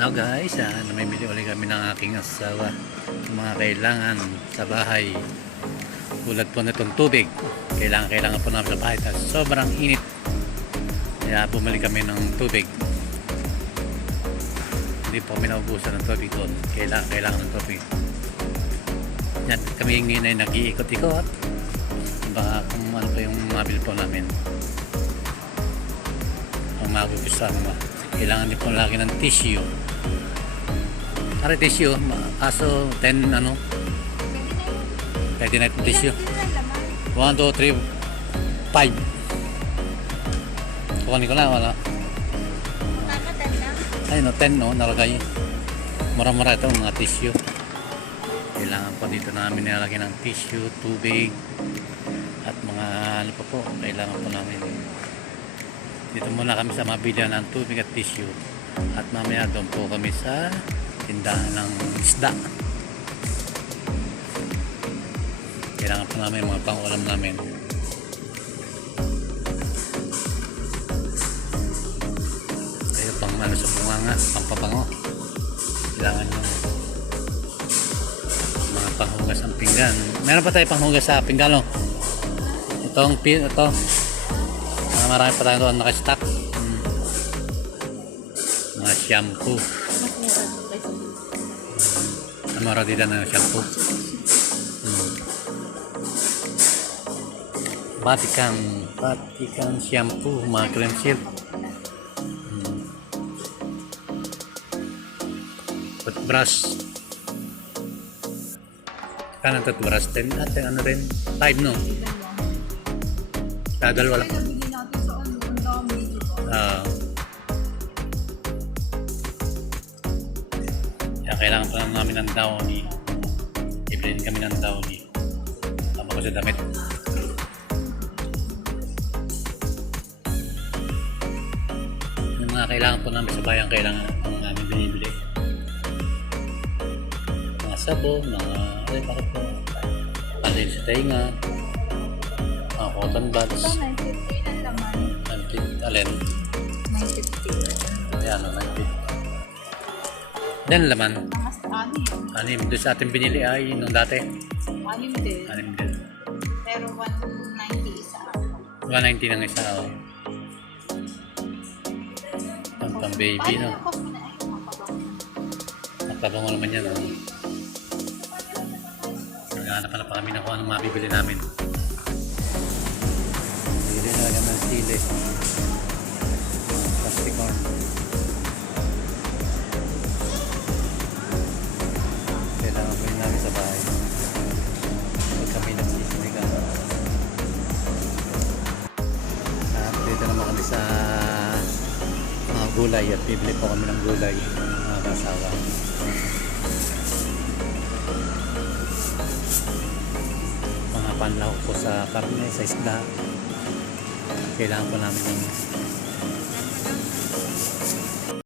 Now guys, ah, namimili ulit kami ng aking asawa mga kailangan sa bahay. Tulad po nitong tubig. Kailangan, kailangan po namin sa bahay. Tapos sobrang init. Kaya bumili kami ng tubig. Hindi po kami naubusan ng tubig doon. Kailangan, kailangan ng tubig. Yan, kami ngayon ay nag-iikot-ikot. Baka kung ano pa yung mabili po namin. Ang magugustuhan mo. Kailangan din po lagi ng tissue. Para tissue, kaso 10 ano, pwede na itong tissue. 1, 2, 3, 5. Kukunin ko na, wala. Ayun no, 10 no, nalagay. Mura-mura ito mga tissue. Kailangan po dito namin nilalagay ng tissue, tubig, at mga ano pa po, kailangan po namin. Dito muna kami sa mabilihan ng tubig at tissue. At mamaya doon po kami sa tindahan ng isda. Kailangan po namin mga pang-ulam namin. Kayo pang ano sa bunganga, pang pabango. Kailangan yung mga panghugas ng pinggan. Meron pa tayo panghugas sa pinggan, no? Itong ito. Marami pa tayo doon nakastock. Hmm. Mga shampoo. Amara dito na shampoo. Hmm. Vatican. Vatican shampoo. Mga cream shield. Hmm. Toothbrush. Kanang toothbrush. Ah, ten, ano rin? Five, no? Dadalwa lang. Ah. Kaya kailangan pa lang namin ng downy. Ibilin kami ng downy. Tama ko sa damit. Yung mga kailangan po namin sa bayan, kailangan ang namin binibili. Mga sabon, mga ay bakit po? Alin sa tainga, mga cotton buds, antik, alin, ayan, ano, antik. Yan laman. Anim. Doon sa ating binili ay nung dati. Anim din. Anim din. Pero 190 isa. 190 ng isa. Oh. Pang, pang baby, no? Na? Magpabango naman yan. Oh. Naghahanap na pa kami ng kung anong mabibili namin. Bili na lang dito naman kami sa mga gulay at bibili po kami ng gulay mga kasawa. Mga panlahok po sa karne, sa isda. Kailangan po namin ng